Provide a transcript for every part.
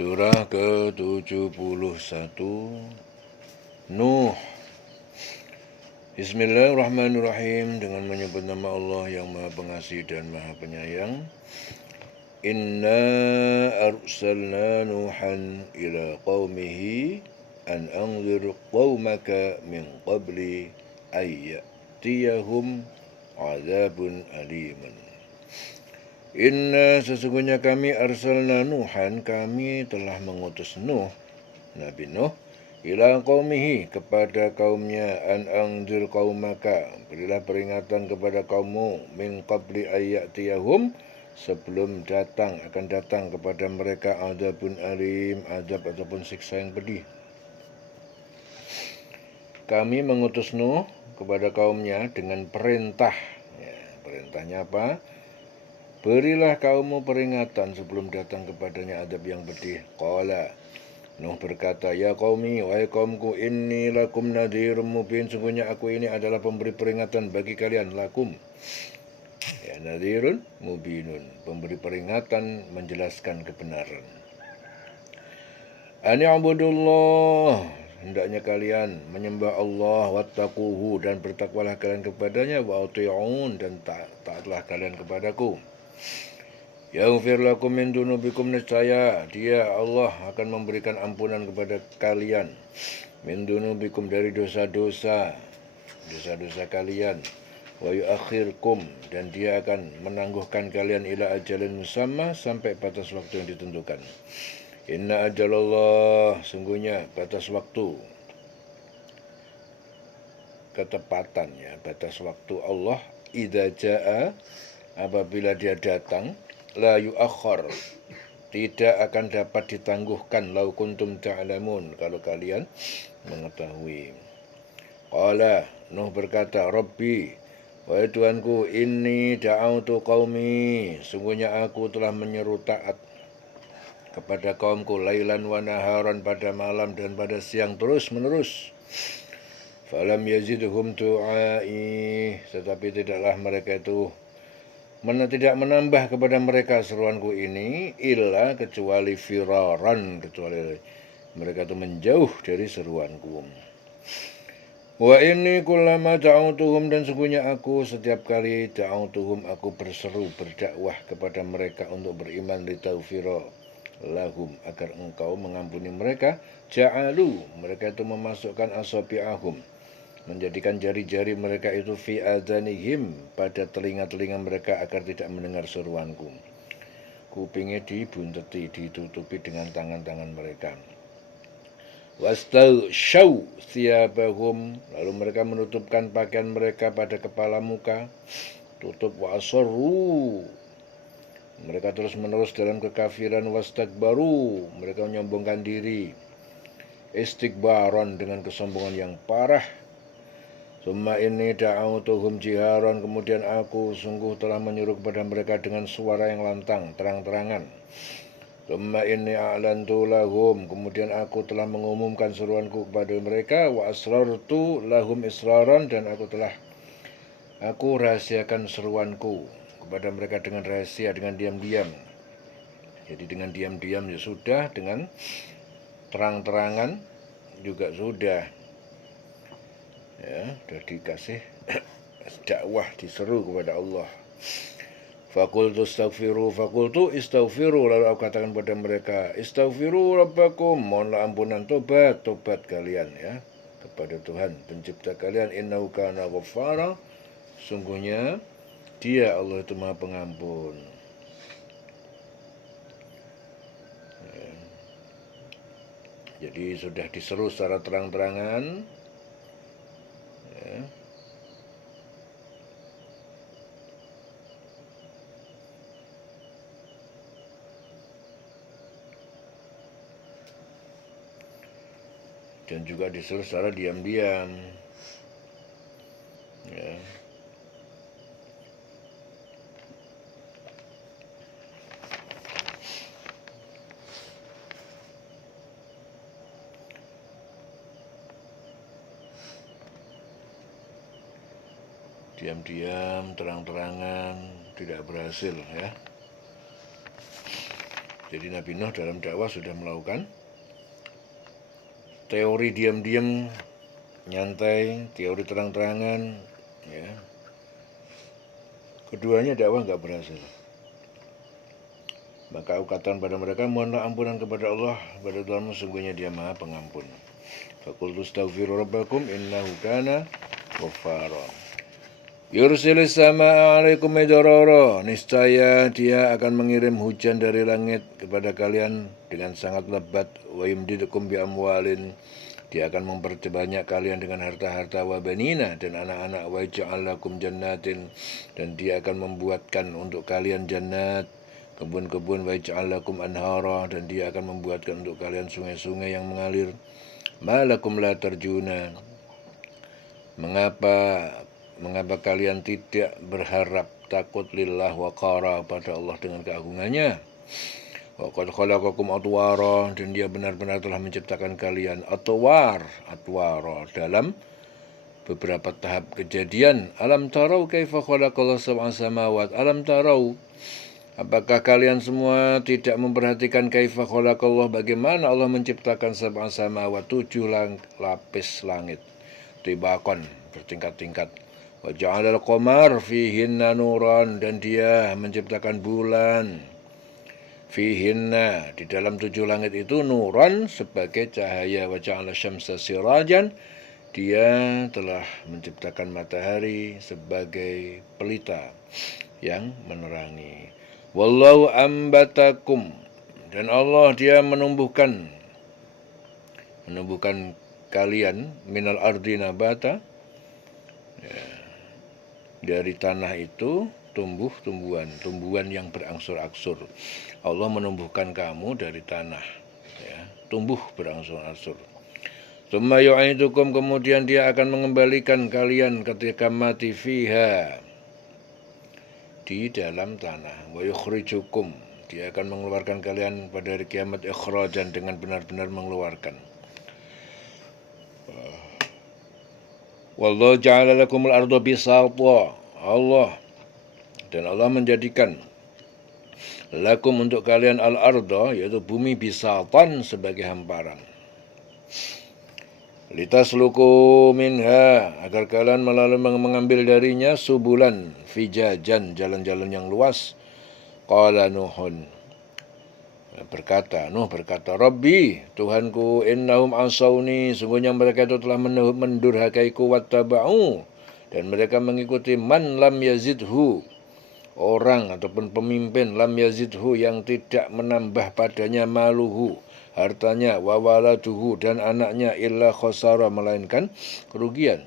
Surah ke-71 Nuh. Bismillahirrahmanirrahim. Dengan menyebut nama Allah yang Maha Pengasih dan Maha Penyayang. Inna arsalna Nuhan ila qaumihi an anzir qaumaka min qabli ayyatiyahum azabun alimun. Inna sesungguhnya kami arsalna Nuhan, kami telah mengutus Nuh, Nabi Nuh, ila qaumihi kepada kaumnya, an anzir qaumaka, berilah peringatan kepada kaummu, min qabli ayyatiyahum, sebelum akan datang kepada mereka azabun alim, azab ataupun siksa yang pedih. Kami mengutus Nuh kepada kaumnya dengan perintah. Perintahnya apa? Berilah kaummu peringatan sebelum datang kepadanya azab yang pedih. Qala, Nuh berkata, ya qaumi, wahai kaumku, inni lakum nadhirum mubin, sungguhnya aku ini adalah pemberi peringatan bagi kalian, lakum. Ya, nadhirun mubinun, pemberi peringatan menjelaskan kebenaran. Ani'budullah, hendaknya kalian menyembah Allah, wattaquhu, dan bertakwalah kalian kepadanya, wa ati'un, dan taatlah kalian kepadaku. Yaghfir lakum min dunubikum, niscaya Dia Allah akan memberikan ampunan kepada kalian, min dunubikum, dari dosa-dosa kalian, wa yuakhirkum, dan Dia akan menangguhkan kalian ila ajalin musamma, sampai batas waktu yang ditentukan. Inna ajalallah, sungguhnya batas waktu, ketepatan, ya, batas waktu Allah, idza jaa, apabila Dia datang, la yuakhir, tidak akan dapat ditangguhkan, lau kuntum ta'lamun, kalau kalian mengetahui. Qala, Nuh berkata, Rabbi, wahai Tuhanku, inni da'autu qaumi, sungguhnya aku telah menyeru taat kepada kaumku, lailan wa naharan, pada malam dan pada siang, terus menerus. Falam yazidhum du'ai, tetapi tidaklah mereka itu tidak menambah kepada mereka seruanku ini, illa, kecuali firaran, kecuali mereka itu menjauh dari seruanku. Wa inni kullama da'autuhum, dan sungguhnya aku setiap kali da'autuhum, aku berseru, berdakwah kepada mereka untuk beriman, litaghfira lahum, agar engkau mengampuni mereka, ja'alu, mereka itu memasukkan asabi'ahum, menjadikan jari-jari mereka itu fi adhanihim, pada telinga-telinga mereka, agar tidak mendengar seruanku. Kupingnya dibunteti, ditutupi dengan tangan-tangan mereka. Wastaghshaw thiyabahum, lalu mereka menutupkan pakaian mereka pada kepala muka, tutup. Wa asarru, mereka terus-menerus dalam kekafiran. Wastakbaru, mereka menyombongkan diri. Istikbaron, dengan kesombongan yang parah. Summa inni da'autuhum jiharan, kemudian aku sungguh telah menyuruh kepada mereka dengan suara yang lantang, terang-terangan. Summa inni a'lantu lahum, kemudian aku telah mengumumkan seruanku kepada mereka. Wa asrartu lahum israran, dan aku rahasiakan seruanku kepada mereka dengan rahasia, dengan diam-diam. Jadi dengan diam-diam ya sudah, dengan terang-terangan juga sudah. Ya, sudah dikasih dakwah, diseru kepada Allah. Fakultu istaghfiru, lalu aku katakan pada mereka, istaghfiru rabbakum, mohonlah ampunan, tobat kalian, ya, kepada Tuhan pencipta kalian. Innahu kana ghaffara, sungguhnya Dia Allah itu Maha Pengampun. Ya. Jadi sudah diseru secara terang-terangan. Ya. Dan juga disuruh secara diam-diam. Ya. Diam-diam, terang-terangan, tidak berhasil, ya. Jadi Nabi Nuh dalam dakwah sudah melakukan teori diam-diam, nyantai, teori terang-terangan, ya. Keduanya dakwah nggak berhasil. Maka aku katakan pada mereka, mohonlah ampunan kepada Allah, pada Tuhanmu sungguhnya Dia Maha Pengampun. Faqultu astaghfiru rabbakum innahu kana ghaffara. Yursilis sama alaikum midrara, niscaya Dia akan mengirim hujan dari langit kepada kalian dengan sangat lebat. Wa yumdidukum bi amwalin, Dia akan memperbanyak kalian dengan harta-harta, wa banina, dan anak-anak, wa yaj'al lakum jannatin, dan Dia akan membuatkan untuk kalian jannat, kebun-kebun, wa yaj'al lakum anhara, dan Dia akan membuatkan untuk kalian sungai-sungai yang mengalir. Ma lakum la tarjuna, Mengapa kalian tidak berharap takut lillah wa qara pada Allah dengan keagungannya? Wa qad khalaqakum atwara, dan Dia benar-benar telah menciptakan kalian atwara dalam beberapa tahap kejadian. Alam tarau kaifa khalaqallahu sab'a samawat. Alam tarau, apakah kalian semua tidak memperhatikan kaifa khalaqallahu, bagaimana Allah menciptakan sab'a samawat, 7 lapis langit, tibakon, bertingkat-tingkat. Wa ja'alal qamar fihinna nuran, dan Dia menciptakan bulan fihinna, di dalam 7 langit itu, nuran, sebagai cahaya. Wa ja'ala syamsa sirajan, Dia telah menciptakan matahari sebagai pelita yang menerangi. Wallahu ambatakum, dan Allah Dia menumbuhkan kalian minal ardi nabata, dari tanah itu tumbuhan yang berangsur-angsur. Allah menumbuhkan kamu dari tanah, ya, tumbuh berangsur-angsur. Tsumma yu'idukum, kemudian Dia akan mengembalikan kalian ketika mati, fiha, di dalam tanah. Wa yukhrijukum, Dia akan mengeluarkan kalian pada hari kiamat ikhrajan, dengan benar-benar mengeluarkan. Wallahu ja'ala lakumul arda bisata, dan Allah menjadikan lakum, untuk kalian, al-arda, yaitu bumi, bisatan, sebagai hamparan. Litasluku minha, agar kalian melalui mengambil darinya, subulan, fijajan, jalan-jalan yang luas. Qala Nuhun, Nuh berkata, Rabbi, Tuhanku, innahum asawni, sungguhnya mereka itu telah mendurhakaiku, wattaba'u, dan mereka mengikuti man lam yazidhu, orang ataupun pemimpin, lam yazidhu, yang tidak menambah padanya, maluhu, hartanya, wa waladuhu, dan anaknya, illa khosara, melainkan kerugian.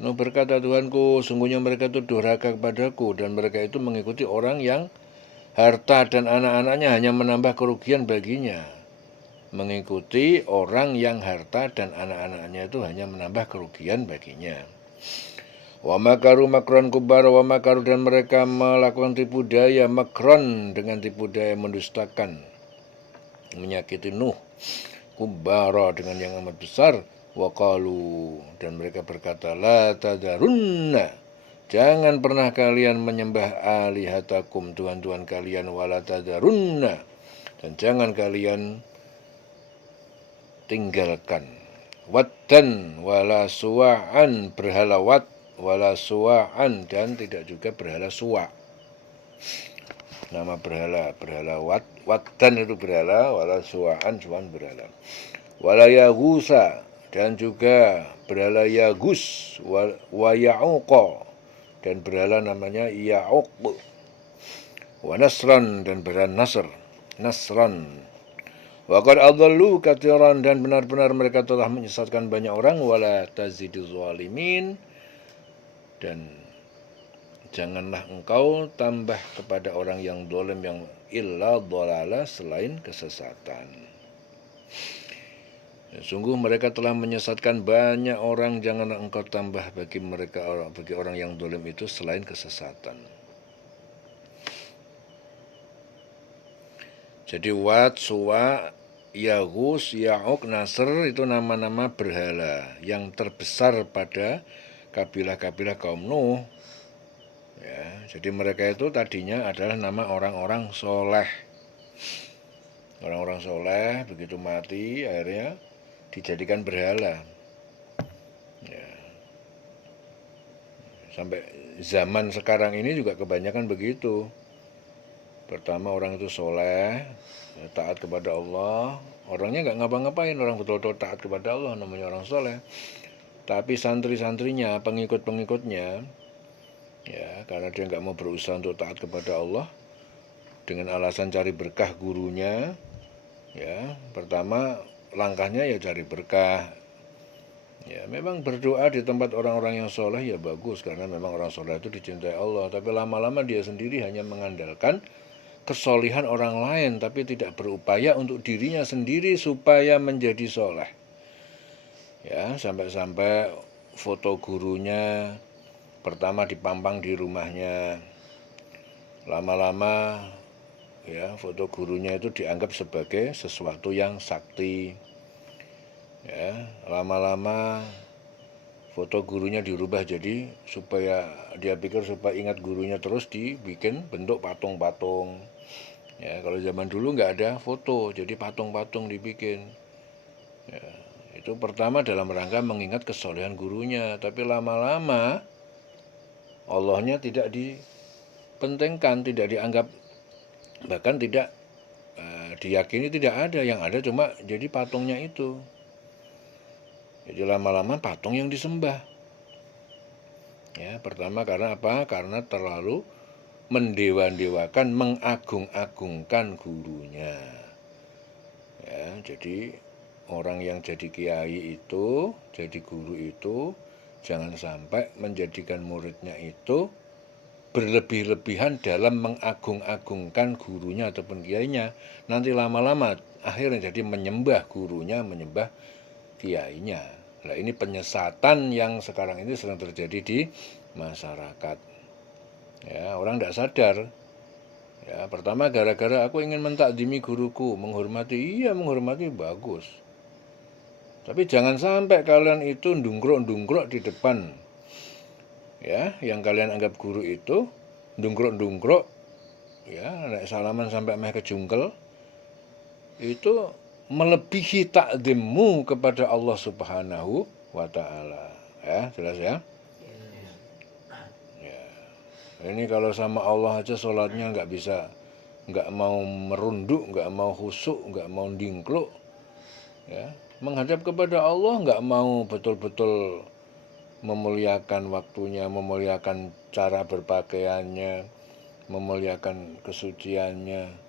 Nuh berkata, Tuhanku, sungguhnya mereka itu durhaka kepadaku, dan mereka itu mengikuti orang yang harta dan anak-anaknya hanya menambah kerugian baginya. Mengikuti orang yang harta dan anak-anaknya itu hanya menambah kerugian baginya. Wa makaru makron kubar, wa makaru, dan mereka melakukan tipu daya, makron, dengan tipu daya, mendustakan, menyakiti Nuh, kubara, dengan yang amat besar. Wa qalu, dan mereka berkata, la tadarunna, jangan pernah kalian menyembah alihatakum, tuhan-tuhan kalian, wala tadarunna, dan jangan kalian tinggalkan, wattan wala suwa'an, berhala wat, wala suwa'an, dan tidak juga berhala suwa. Nama berhala wattan itu berhala, wala suwa'an, suwan berhala. Wala yagusa, dan juga berhala yagus, wa ya'uqa, dan berhala namanya Ya'uq, wa nasran, dan berhala nasran. Wa qad adallu katsiran, dan benar-benar mereka telah menyesatkan banyak orang. Wala tazidu zalimin, dan janganlah engkau tambah kepada orang yang zalim, yang illa dhalala, selain kesesatan. Sungguh mereka telah menyesatkan banyak orang, janganlah engkau tambah bagi orang yang zalim itu selain kesesatan. Jadi Wat, Suwa, Yaghus, Ya'uq, Nasr itu nama-nama berhala yang terbesar pada kabilah-kabilah kaum Nuh. Ya, jadi mereka itu tadinya adalah nama orang-orang soleh. Orang-orang soleh begitu mati akhirnya dijadikan berhala. Ya. Sampai zaman sekarang ini juga kebanyakan begitu. Pertama orang itu soleh, taat kepada Allah. Orangnya nggak ngapa-ngapain, orang betul-betul taat kepada Allah, namanya orang soleh. Tapi santri-santrinya, pengikut-pengikutnya, ya karena dia nggak mau berusaha untuk taat kepada Allah, dengan alasan cari berkah gurunya, ya pertama langkahnya ya cari berkah. Ya memang berdoa di tempat orang-orang yang soleh ya bagus, karena memang orang soleh itu dicintai Allah. Tapi lama-lama dia sendiri hanya mengandalkan kesolihan orang lain, tapi tidak berupaya untuk dirinya sendiri supaya menjadi soleh. Ya sampai-sampai foto gurunya pertama dipampang di rumahnya, lama-lama ya foto gurunya itu dianggap sebagai sesuatu yang sakti. Ya lama-lama foto gurunya dirubah jadi supaya dia pikir supaya ingat gurunya terus dibikin bentuk patung-patung. Ya kalau zaman dulu nggak ada foto, jadi patung-patung dibikin. Ya, itu pertama dalam rangka mengingat kesolehan gurunya, tapi lama-lama Allahnya tidak dipentingkan, tidak dianggap, bahkan tidak diyakini tidak ada, yang ada cuma jadi patungnya itu. Jadi lama-lama patung yang disembah. Ya, pertama karena apa? Karena terlalu mendewa-dewakan, mengagung-agungkan gurunya. Ya, jadi orang yang jadi kiai itu, jadi guru itu, jangan sampai menjadikan muridnya itu berlebih-lebihan dalam mengagung-agungkan gurunya ataupun kiainya. Nanti lama-lama akhirnya jadi menyembah gurunya, menyembah kiainya. Nah ini penyesatan yang sekarang ini sedang terjadi di masyarakat. Ya, orang tidak sadar. Ya, pertama gara-gara aku ingin mentakdimi guruku, menghormati, iya menghormati bagus. Tapi jangan sampai kalian itu ndungkrok-ndungkrok di depan. Ya, yang kalian anggap guru itu ndungkrok-ndungkrok, ya, naik salaman sampai meh kejungkel, itu melebihi takdimmu kepada Allah Subhanahu wa taala. Ya, jelas ya? Ya. Ini kalau sama Allah aja sholatnya nggak bisa, nggak mau merunduk, nggak mau khusyuk, nggak mau dingkluk, ya menghadap kepada Allah nggak mau betul-betul memuliakan waktunya, memuliakan cara berpakaiannya, memuliakan kesuciannya.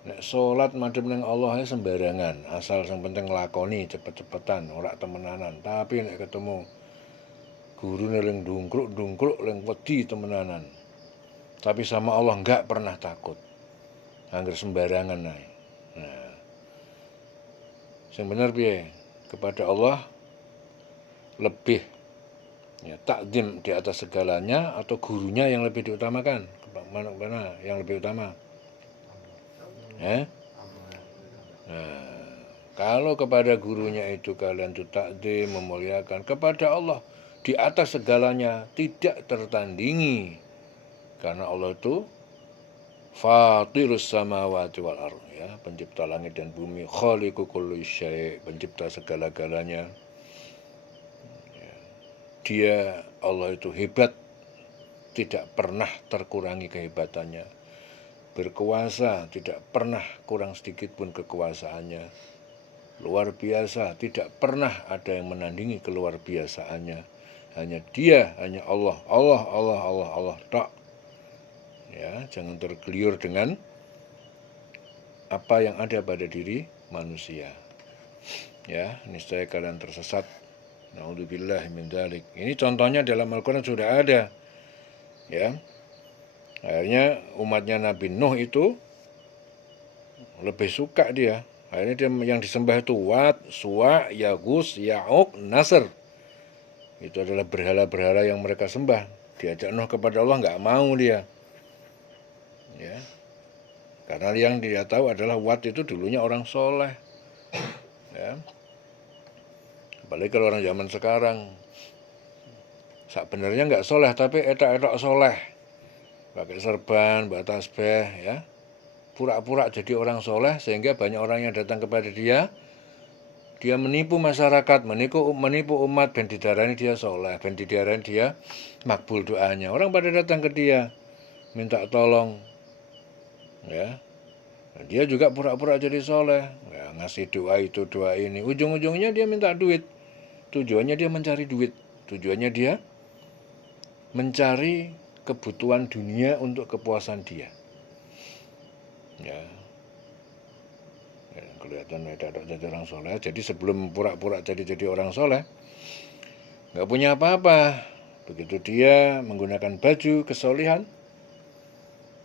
Nek sholat madhep neng Allah sembarangan, asal yang penting lakoni cepet-cepetan, ora temenanan. Tapi nek ketemu guru ning dungkruk-dungkruk ning wedi temenanan. Tapi sama Allah nggak pernah takut. Angger sembarangan ae. Nah, sing bener piye? Kepada Allah lebih ya takdim di atas segalanya atau gurunya yang lebih diutamakan? Mana yang lebih utama? Nah, kalau kepada gurunya itu kalian itu takdim, memuliakan, kepada Allah di atas segalanya tidak tertandingi. Karena Allah itu Fatirus samawati wal ardh, ya, pencipta langit dan bumi, khaliqu kulli syai', pencipta segala-galanya. Dia Allah itu hebat, tidak pernah terkurangi kehebatannya. Berkuasa, tidak pernah kurang sedikit pun kekuasaannya. Luar biasa, tidak pernah ada yang menandingi keluar biasaannya. Hanya dia, hanya Allah, Allah, Allah, Allah, Allah, tak. Ya, jangan tergeliur dengan apa yang ada pada diri manusia. Ya, niscaya kalian tersesat. Naudzubillah min dzalik. Ini contohnya dalam Al-Qur'an sudah ada. Ya. Akhirnya umatnya Nabi Nuh itu lebih suka dia. Akhirnya dia yang disembah itu Wat, Suwa, Yagus, Ya'uq, Nasr. Itu adalah berhala-berhala yang mereka sembah. Diajak Nuh kepada Allah nggak mau dia. Ya. Karena yang dia tahu adalah Wat itu dulunya orang soleh. Ya. Apalagi kalau orang zaman sekarang. Sebenarnya nggak soleh tapi etak-etak soleh. Pakai serban, bawa tasbih, ya. pura-pura jadi orang soleh sehingga banyak orang yang datang kepada dia. Dia menipu masyarakat, menipu umat, ben didarani dia soleh, ben didarani dia makbul doanya. Orang pada datang ke dia minta tolong, ya. Dia juga pura-pura jadi soleh, ya, ngasih doa itu doa ini. Ujung-ujungnya dia minta duit. Tujuannya dia mencari duit. Tujuannya dia mencari kebutuhan dunia untuk kepuasan dia. Ya, kelihatan tidak jadi orang soleh. Jadi sebelum pura-pura jadi orang soleh, nggak punya apa-apa. Begitu dia menggunakan baju kesolihan,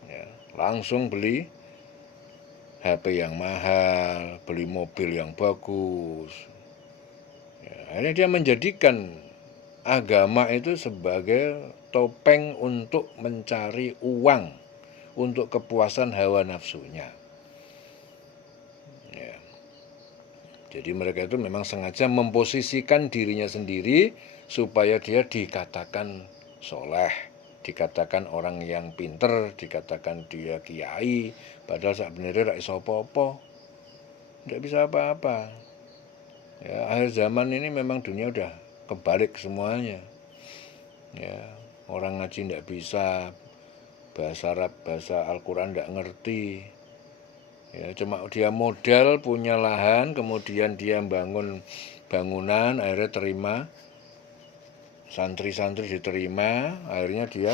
ya, langsung beli HP yang mahal, beli mobil yang bagus. Ya, akhirnya dia menjadikan agama itu sebagai topeng untuk mencari uang, untuk kepuasan hawa nafsunya. Ya. Jadi mereka itu memang sengaja memposisikan dirinya sendiri supaya dia dikatakan soleh, dikatakan orang yang pinter, dikatakan dia kiai, padahal sebenarnya tidak bisa apa-apa, tidak bisa apa-apa. Ya, akhir zaman ini memang dunia udah kebalik semuanya. Ya, orang ngaji tidak bisa, bahasa Arab, bahasa Al-Quran tidak ngerti. Ya, cuma dia modal punya lahan, kemudian dia bangun bangunan, akhirnya terima, santri-santri diterima, akhirnya dia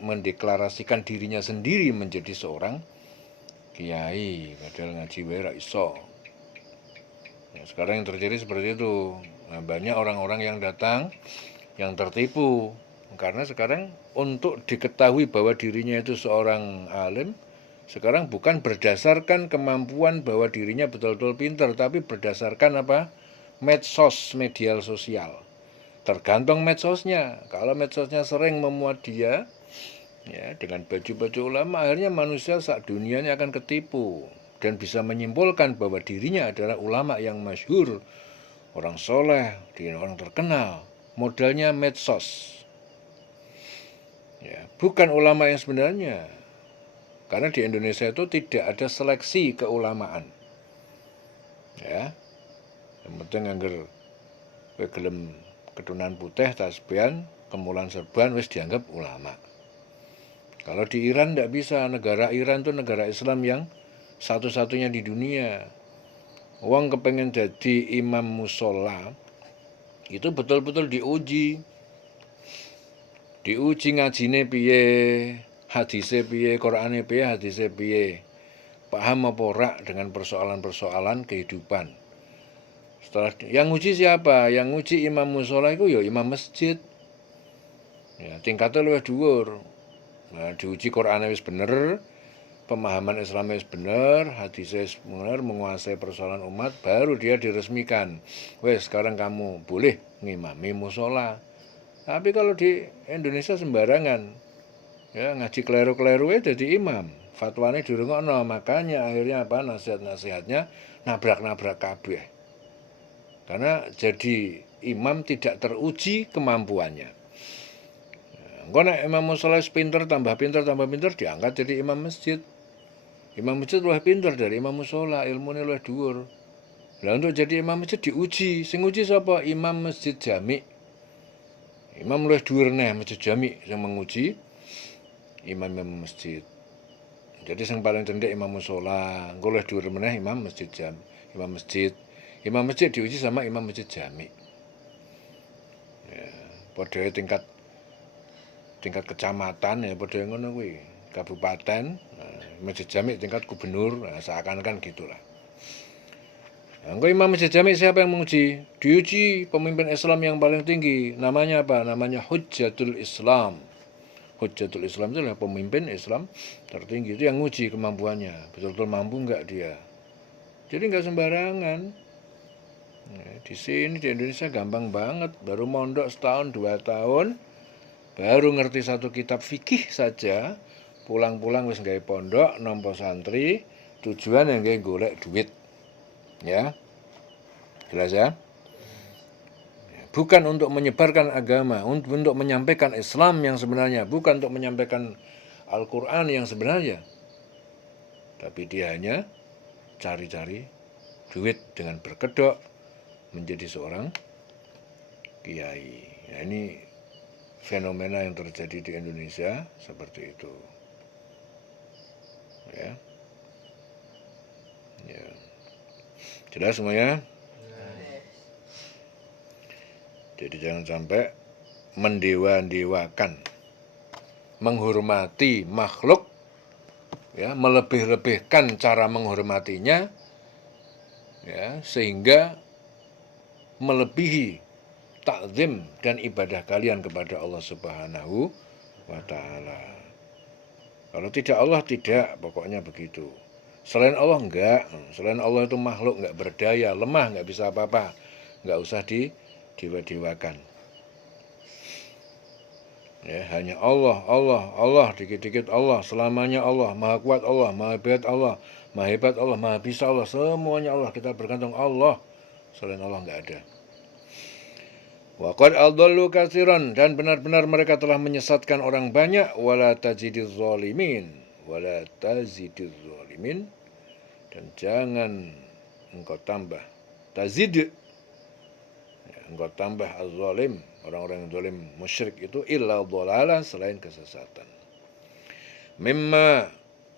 mendeklarasikan dirinya sendiri menjadi seorang kiai, padahal ngaji wae ra iso. Ya, sekarang yang terjadi seperti itu. Nah, banyak orang-orang yang datang yang tertipu karena sekarang untuk diketahui bahwa dirinya itu seorang alim, sekarang bukan berdasarkan kemampuan bahwa dirinya betul-betul pintar, tapi berdasarkan apa? Medsos, media sosial. Tergantung medsosnya. Kalau medsosnya sering memuat dia, ya, dengan baju-baju ulama, akhirnya manusia sak dunianya akan ketipu dan bisa menyimpulkan bahwa dirinya adalah ulama yang masyhur, orang soleh, orang terkenal. Modalnya medsos. Ya, bukan ulama yang sebenarnya. Karena di Indonesia itu tidak ada seleksi keulamaan. Ya. Yang penting angger gelem ketunan putih, tasbihan, kemulan serban wis dianggap ulama. Kalau di Iran tidak bisa, negara Iran itu negara Islam yang satu-satunya di dunia. Wong kepengen jadi imam musola, itu betul-betul diuji. Diuji ngajine piye, hadise piye, Qur'ane piye, hadise piye. Paham apa ora dengan persoalan-persoalan kehidupan. Setelah yang nguji siapa? Yang nguji imam musola itu ya imam masjid. Ya, tingkatnya luwih dhuwur. Nah, diuji Qur'ane wis bener, pemahaman Islam wis bener, hadisnya wis bener, menguasai persoalan umat, baru dia diresmikan. Wes, sekarang kamu boleh ngimami musola. Tapi kalau di Indonesia sembarangan, ya ngaji kleru-kleru jadi imam. Fatwane dirungokno, makanya akhirnya apa, nasihat-nasihatnya nabrak-nabrak kabeh. Karena jadi imam tidak teruji kemampuannya. Engko nek imam musola pinter tambah pinter diangkat jadi imam masjid. Imam masjid luwih pinter dari imam musola, ilmune luwih dhuwur. Lah untuk jadi imam masjid diuji, sing nguji sapa? Imam masjid jami. Imam luwih dhuwur neh masjid jami sing menguji imam masjid. Jadi sing paling cendhek imam musola, engko luwih dhuwur meneh imam masjid jami, imam masjid. Imam masjid diuji sama imam masjid jami. Ya, padha tingkat kecamatan ya padha ngono kuwi. Kabupaten, masjid jami tingkat gubernur, nah, seakan-akan gitulah. Engko imam masjid jami siapa yang menguji? Diuji pemimpin Islam yang paling tinggi. Namanya apa? Namanya Hujjatul Islam. Hujjatul Islam itu adalah pemimpin Islam tertinggi. Itu yang nguji kemampuannya. Betul-betul mampu enggak dia? Jadi enggak sembarangan. Nah, di sini di Indonesia gampang banget. Baru mondok setahun 2 tahun, baru ngerti satu kitab fikih saja. Pulang-pulang wis gawe pondok, nampa santri, tujuan yang gawe golek duit. Ya, jelas ya? Bukan untuk menyebarkan agama, untuk menyampaikan Islam yang sebenarnya, bukan untuk menyampaikan Al-Quran yang sebenarnya. tapi dia hanya cari-cari duit dengan berkedok menjadi seorang kiai. Nah, ini fenomena yang terjadi di Indonesia seperti itu. Ya. Ya. Jelas semuanya? Jadi jangan sampai mendewa-dewakan, menghormati makhluk, ya, melebih-lebihkan cara menghormatinya, ya, sehingga melebihi takzim dan ibadah kalian kepada Allah Subhanahu wa Ta'ala. Kalau tidak Allah tidak, pokoknya begitu. Selain Allah enggak, selain Allah itu makhluk enggak berdaya, lemah, enggak bisa apa-apa, enggak usah didewa-dewakan. Ya, hanya Allah, Allah, Allah, dikit-dikit Allah, selamanya Allah, maha kuat Allah, maha hebat Allah, maha hebat Allah, maha bisa Allah, semuanya Allah, kita bergantung Allah. Selain Allah enggak ada. Wa qad adallu katsiran, dan benar-benar mereka telah menyesatkan orang banyak. Wala tazidiz zalimin, wala tazidiz zalimin, dan jangan engkau tambah tazid, ya, engkau tambah az-zalim, orang-orang yang zalim musyrik itu, illa dhalalah, selain kesesatan. Mimma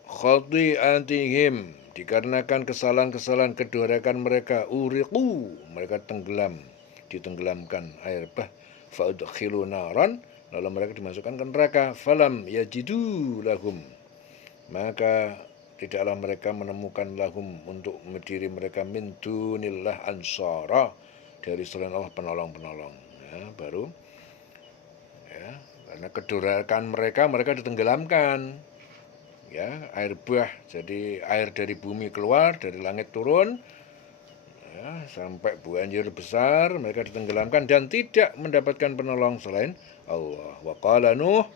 khati'atihim, dikarenakan kesalahan-kesalahan kedurakan mereka, uriqu, mereka tenggelam, ditenggelamkan air bah, fa'udkhilu naran, lalu mereka dimasukkan ke neraka, falam yajidu lahum, maka tidaklah mereka menemukan lahum untuk diri mereka min dunillah ansara, dari selain Allah penolong-penolong. Ya, baru ya, karena kedurakan mereka ditenggelamkan. Ya, air bah, jadi air dari bumi keluar, dari langit turun, ya, sampai banjir besar, mereka ditenggelamkan dan tidak mendapatkan penolong selain Allah. Wa qala Nuh,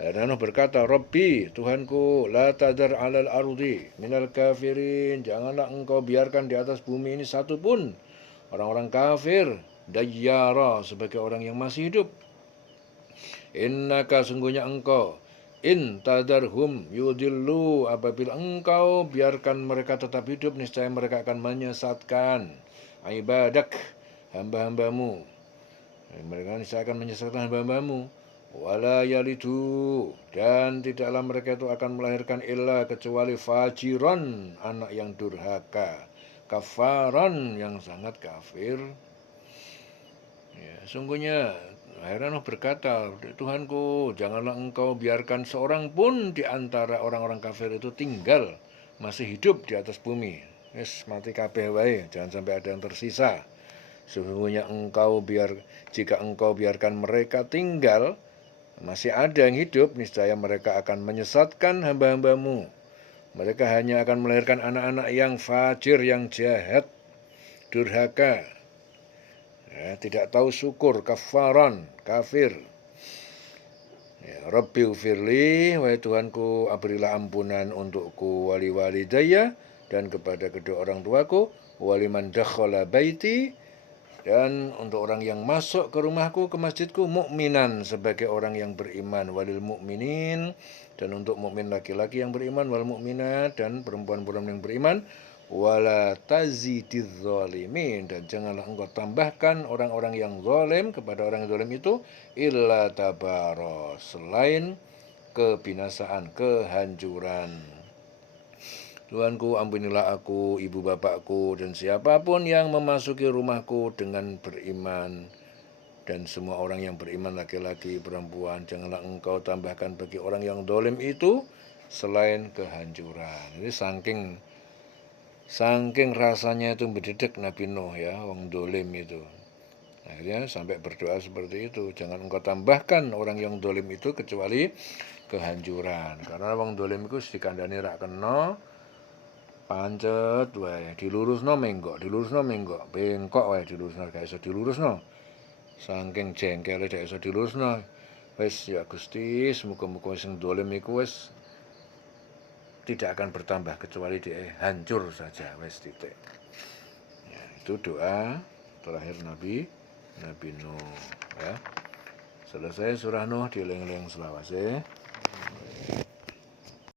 Nuh berkata, Rabbi, Tuhanku, la tadar alal ardi minal kafirin, janganlah engkau biarkan di atas bumi ini satu pun orang-orang kafir, dayyara, sebagai orang yang masih hidup. Innaka, sungguhnya engkau, in tadarhum yudillu, apabila engkau biarkan mereka tetap hidup, niscaya mereka akan menyesatkan ibadak, hamba-hambamu. Mereka niscaya akan menyesatkan hamba-hambamu. Wala yalidu, dan tidaklah mereka itu akan melahirkan illa, kecuali fajiran, anak yang durhaka, kafaran, yang sangat kafir. Ya, sungguhnya akhirnya Nuh berkata, Tuhanku, janganlah engkau biarkan seorang pun di antara orang-orang kafir itu tinggal, masih hidup di atas bumi. Yes, mati kabeh wae, jangan sampai ada yang tersisa. Sesungguhnya jika engkau biarkan mereka tinggal, masih ada yang hidup, niscaya mereka akan menyesatkan hamba-hambamu. Mereka hanya akan melahirkan anak-anak yang fajir, yang jahat, durhaka, ya, tidak tahu syukur, kafaran, kafir. Ya, Rabbi ufirli, wahai Tuhanku, berilah ampunan untukku, wali walidayya, dan kepada kedua orang tuaku, waliman dakhala baiti, dan untuk orang yang masuk ke rumahku, ke masjidku, mukminan, sebagai orang yang beriman, walil mukminin, dan untuk mukmin laki-laki yang beriman, wal mukminat, dan perempuan-perempuan yang beriman, wala tazidiz zalimin, dan janganlah engkau tambahkan orang-orang yang zalim, kepada orang yang zalim itu, illa tabara, selain kebinasaan, kehancuran. Tuhanku, ampunilah aku, ibu bapakku, dan siapapun yang memasuki rumahku dengan beriman, dan semua orang yang beriman, laki-laki, perempuan. Janganlah engkau tambahkan bagi orang yang zalim itu selain kehancuran. Ini saking rasanya itu berdedek Nabi Nuh, ya, orang zalim itu. Akhirnya sampai berdoa seperti itu, jangan engkau tambahkan orang yang zalim itu kecuali kehancuran. Karena orang zalim itu dikandani rak kena, pancet wae, dilurusno menggok, bengkok wae dilurusno, gak iso dilurusno. Saking jengkele gak iso dilurusno. Wis ya Gusti, muga-muga sing dolim iku wis tidak akan bertambah kecuali dia hancur saja, wis titik. Ya, itu doa terakhir Nabi Nuh, ya. Selesai surah Nuh, dieling-eling selawase.